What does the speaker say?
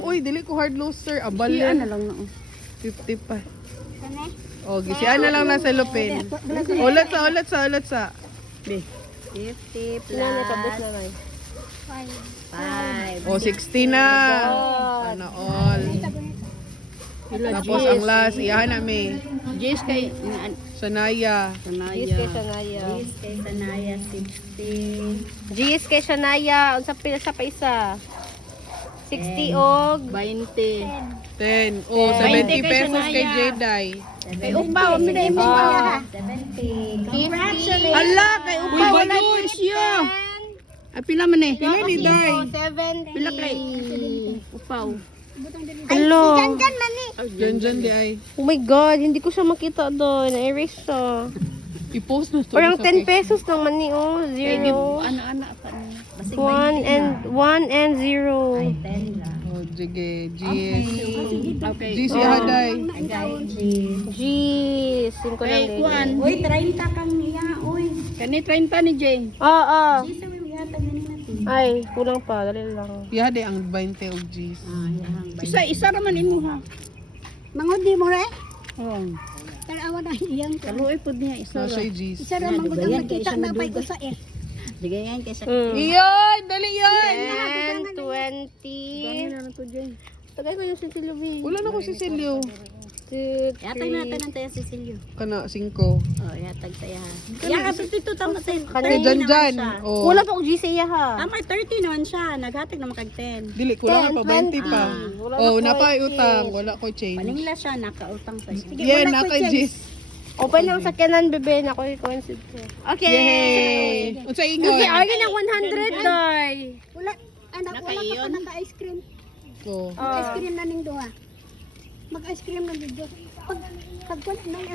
Uy, dili ko hard loser. Abal Siya na yan. lang na. 50 pa. O, gisiyan na lang na sa lupin. Ulat sa. Be. 50 plus na lang. 5. O, 60 na. Sana all. Tapos ang last, iyahan na may Jess kay Sanaya. Gis kay Sanaya. Is kay Sanaya 60. Gis kay Sanaya. Unsa pila sa paisa? 60 og 20. 10. O, 70 pesos kay Jeday. Kay upaw, pinay mo. 70. 50. Hala, kay Uy, upaw wala balon. presyo. Ay pila man eh. Pila ni Day? 70. Pila kay upaw. Hello. Dyan di ay. Oh my God, hindi ko siya makita doon. Na-erase siya. I-post na to. Parang sa 10 pesos naman ni oh. Kay di Zero. ana-ana pa ni. Basig 1 and 0. 10 lang. O, sige. Gis. Okay. Gis, iyahan Day. Guys, Jeez. 5 lang Kay din. kuan. uy, 30 kang niya, uy. Kani 30 ni Jay. Oo. Isa may yata ganin natin. Ay, kulang pa. Dali lang. Iyahan Day ang 20 og Gis. Isa raman imo ha. Mangod di mo re? Oh. Tarawa na iyang ko. Kaluoy pud niya isa So, ra. siya Gis. Isa ra mangod ang nakita na pay ko sa eh. Sige yan, kaysa Iyon! Dali yan! 10, 20. Ano to Jay? Tagay ko yung sintilubi. Wala na ko si Silio. 2, yatag natin ang tayo Cecilio. Kana, 5. Oh, yatag tayo ha. Yan, dito tama tayo. Kani, 30 Dyan, naman dyan. siya. O. Wala pa akong GC iya ha. Tama, 30 naman siya. Naghatag naman kag 10. Dili, kulang pa 20 pa. Wala Oh, na napay ko, utang. Wala ko change. Paningla siya, nakautang sa iyo. Yeah, na kay Gis. Open lang sa kanan, bebe. Na ko i-coincide ko. Okay. Yay! Unsa ingon? Okay, argan ng 100, day. Wala anak wala ka pa naka-ice cream. Ko. Ice cream na ning duha. Mag-ice cream na dito. Pag kagkuan na ice